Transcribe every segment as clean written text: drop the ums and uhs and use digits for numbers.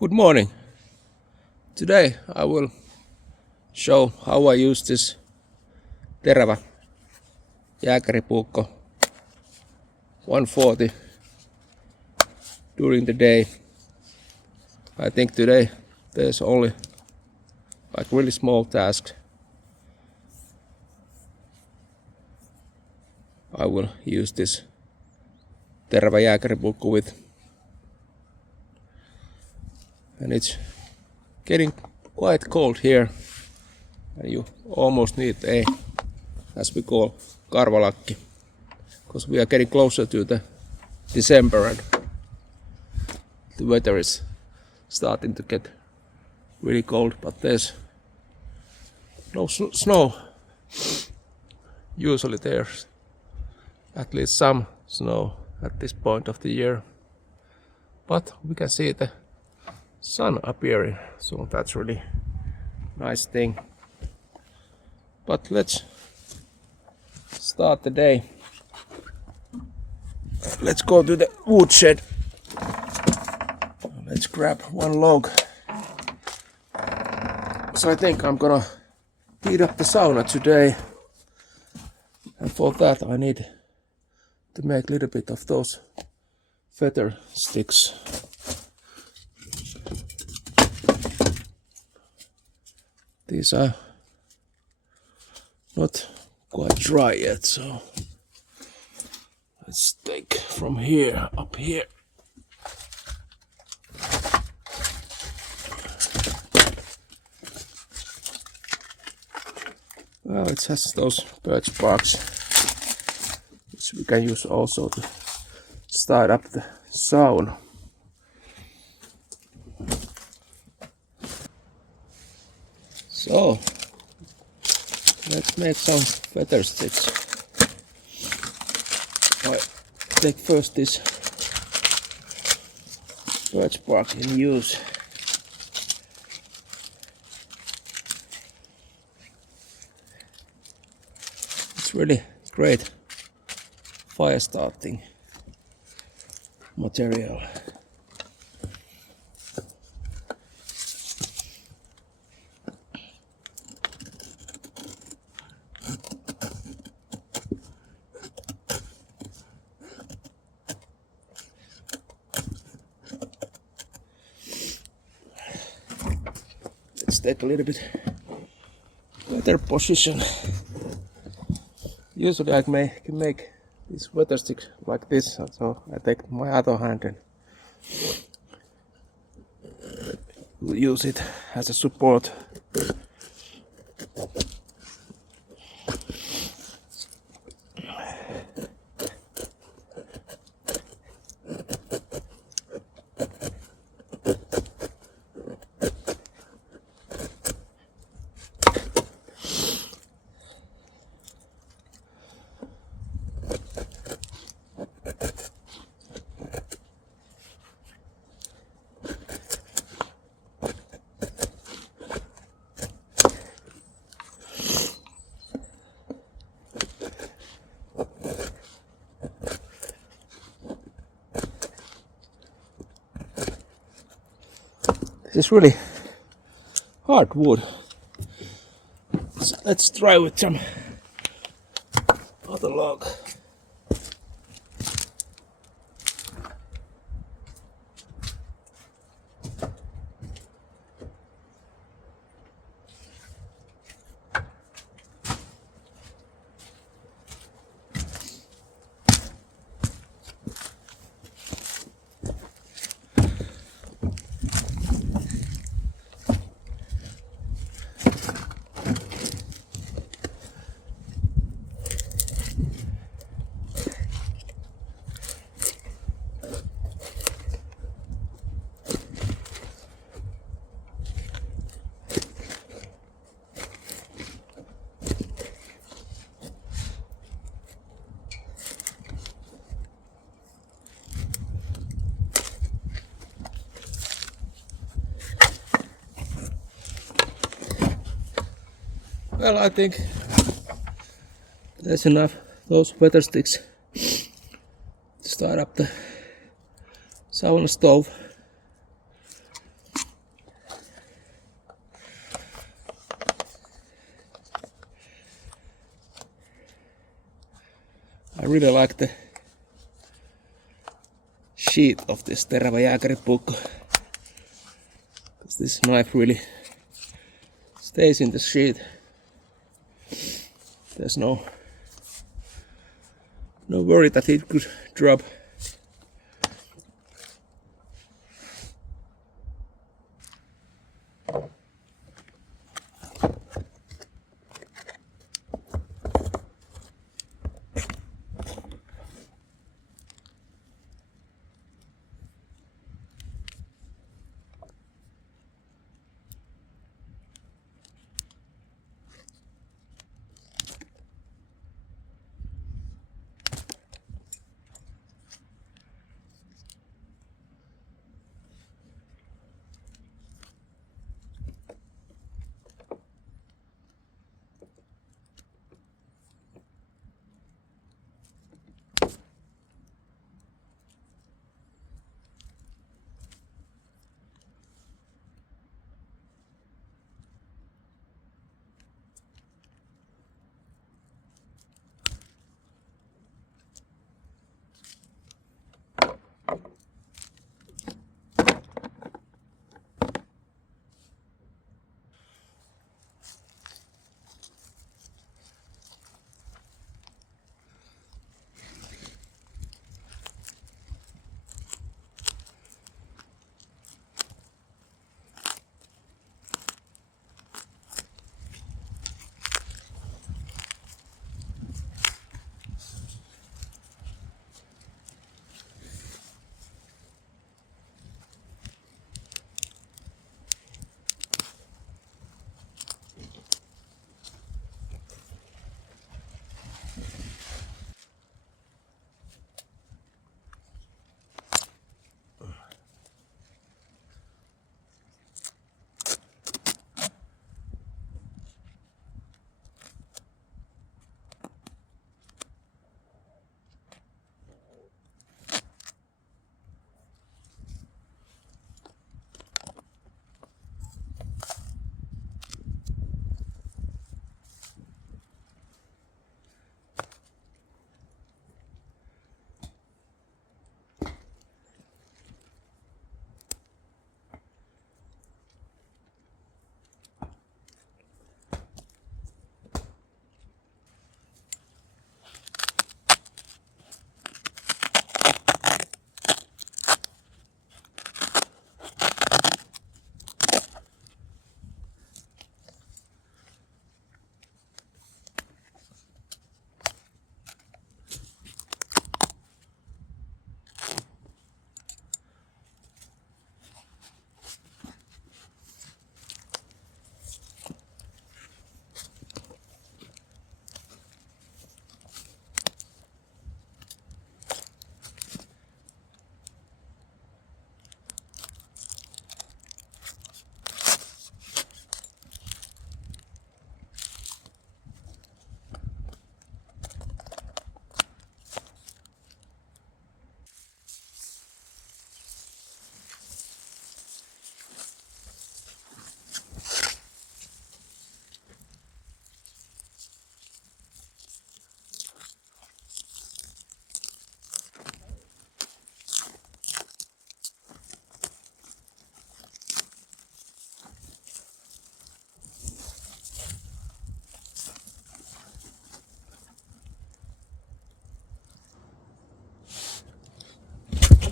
Good morning. Today I will show how I use this Terävä Jääkäripuukko 140 during the day. I think today there's only like really small tasks I will use this Terävä Jääkäripuukko with. And it's getting quite cold here, and you almost need a, as we call, karvalakki, because we are getting closer to the December and the weather is starting to get really cold, but there's no snow. Usually there's at least some snow at this point of the year, but we can see the sun appearing, so that's really nice thing. But let's start the day. Let's go to the woodshed. Let's grab one log. So I think I'm gonna heat up the sauna today, and for that I need to make a little bit of those feather sticks. These are not quite dry yet, so let's take from here up here. Well, it has those birch barks, which we can use also to start up the sauna. So let's make some feather sticks. I take first this birch bark in use. It's really great fire starting material. Let's take a little bit better position. Usually I can make this weather stick like this, so I take my other hand and use it as a support. This is really hard wood. So let's try with some other log. Well, I think there's enough those feather sticks to start up the sauna stove. I really like the sheath of this Terävä Jääkäripuukko, because this knife really stays in the sheath. There's no worry that it could drop.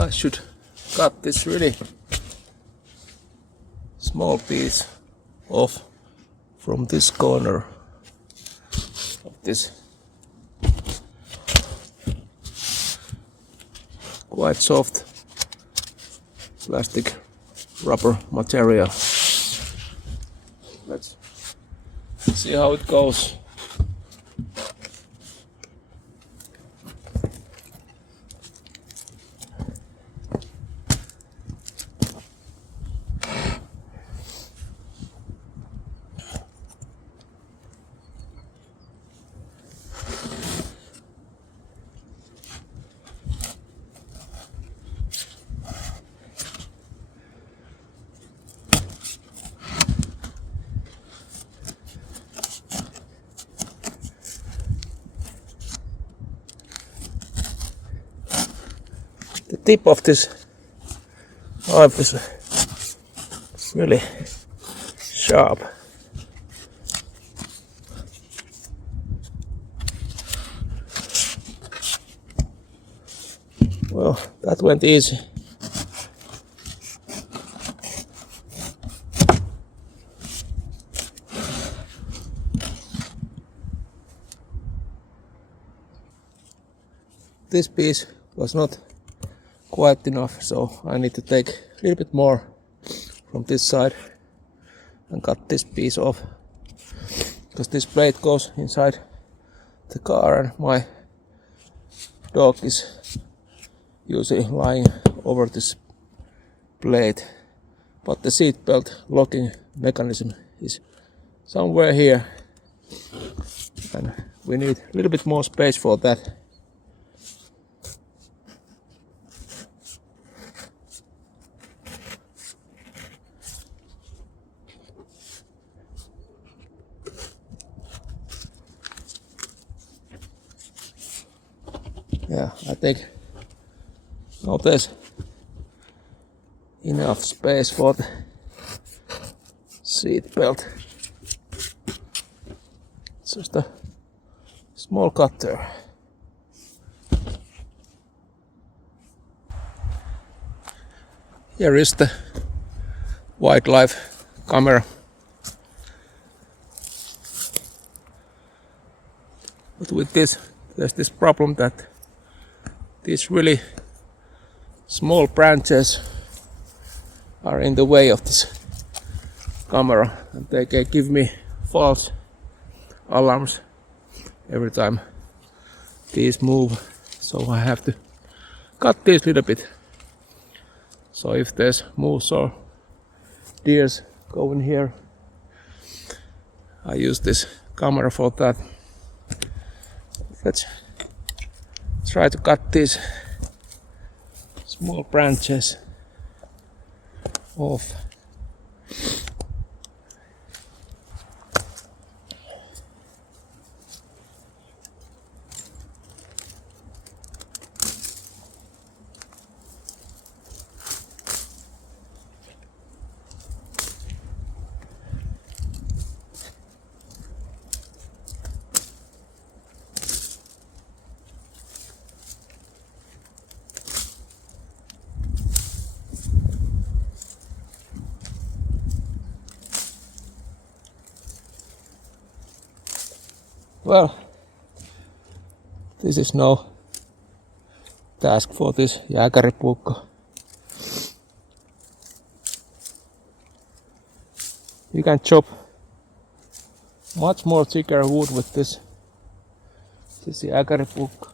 I should cut this really small piece off from this corner of this quite soft plastic rubber material. Let's see how it goes. tip of this knife is really sharp. Well, that went easy. This piece was not quite enough, so I need to take a little bit more from this side and cut this piece off, because this blade goes inside the car and my dog is usually lying over this blade, but the seat belt locking mechanism is somewhere here and we need a little bit more space for that. Yeah, I think now there's enough space for the seat belt. It's just a small cutter. Here is the wildlife camera. But with this, there's this problem that these really small branches are in the way of this camera and they can give me false alarms every time these move, so I have to cut these a little bit. So if there's moose or deers going here, I use this camera for that. Let's try to cut these small branches off. Well, this is no task for this jääkäripuukko. You can chop much more thicker wood with this jääkäripuukko.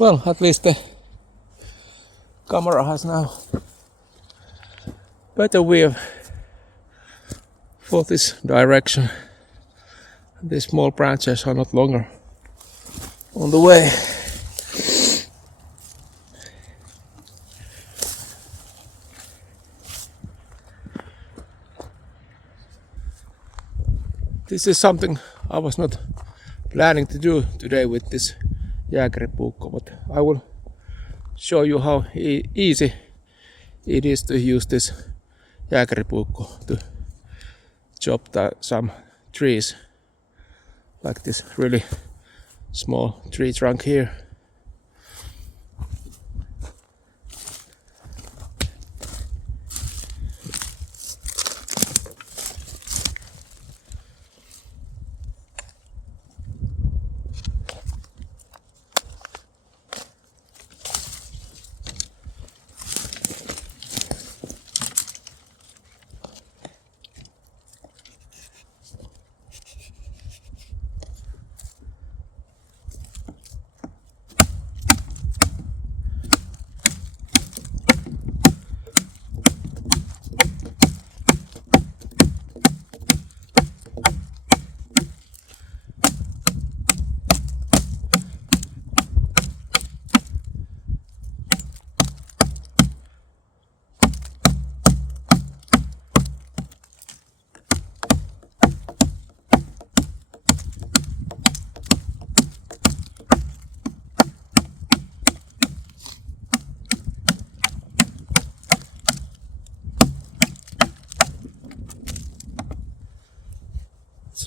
Well, at least the camera has now better view for this direction. These small branches are not longer on the way. This is something I was not planning to do today with this jääkäripuukko, but I will show you how easy it is to use this jääkäripuukko to chop some trees, like this really small tree trunk here.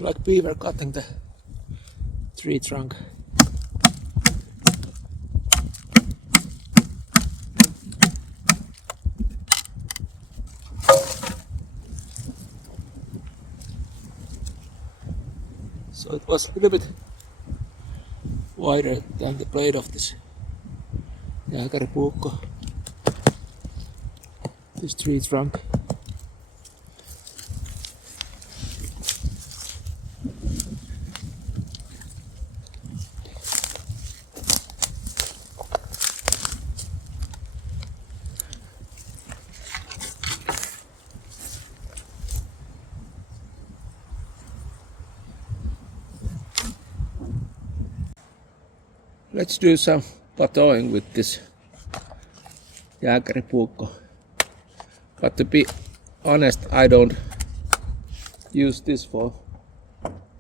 It's like beaver cutting the tree trunk. So it was a little bit wider than the blade of this Jääkäripuukko, this tree trunk. Let's do some batoning with this Jääkäripuukko. But to be honest, I don't use this for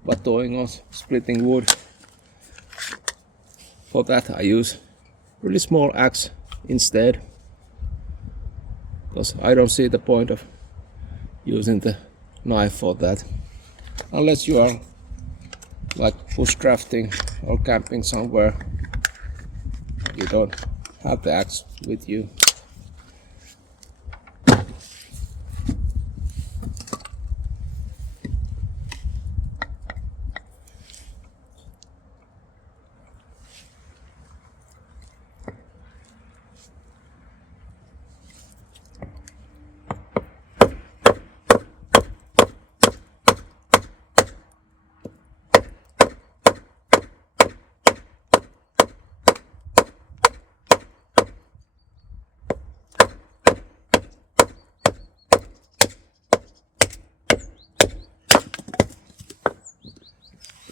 batoning or splitting wood. For that I use really small axe instead, because I don't see the point of using the knife for that, unless you are like bushcrafting or camping somewhere. You don't have the axe with you.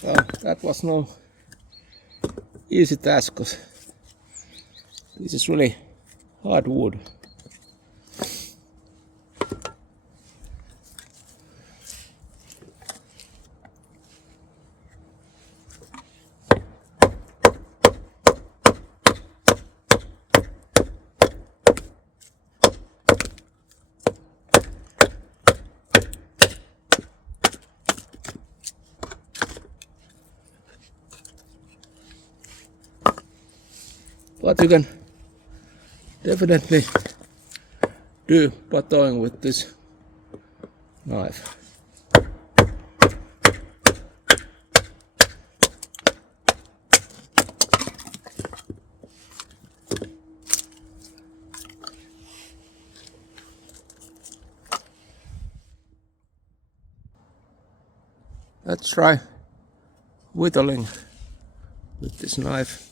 Well, that was no easy task, because this is really hard wood. But you can definitely do batoning with this knife. Let's try whittling with this knife.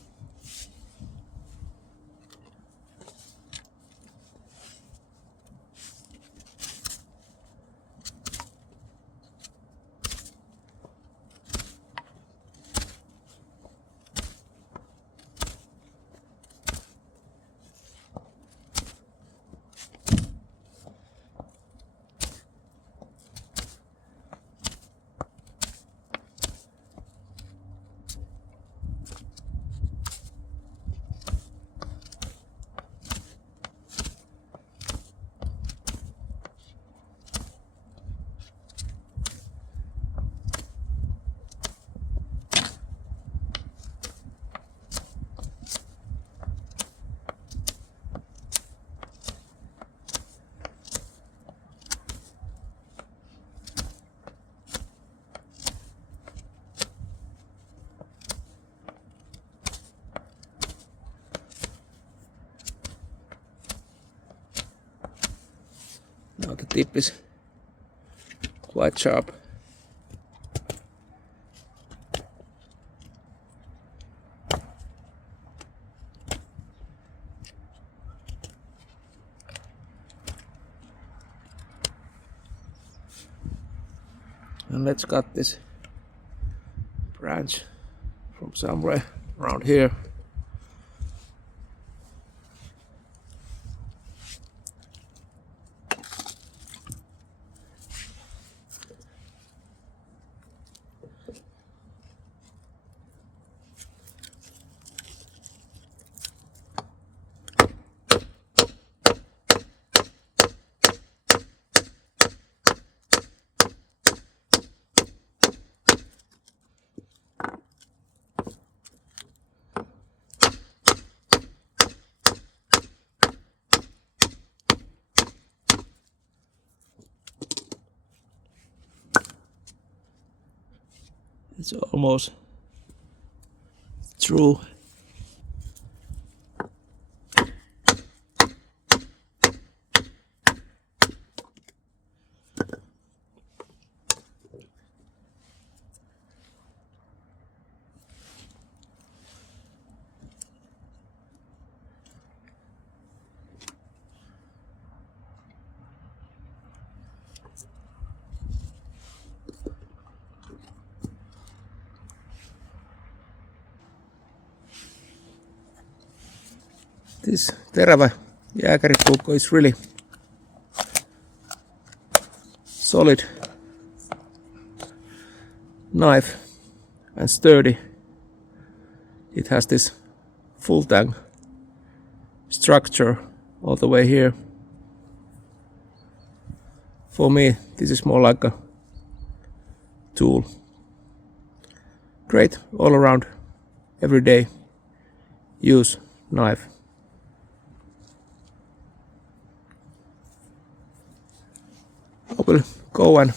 Now the tip is quite sharp. And let's cut this branch from somewhere around here. It's almost true. This Terävä Jääkäripuukko is really solid knife and sturdy. It has this full tang structure all the way here. For me, this is more like a tool. Great all around, everyday use knife. I will go and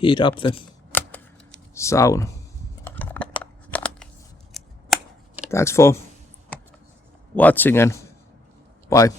heat up the sauna. Thanks for watching and bye.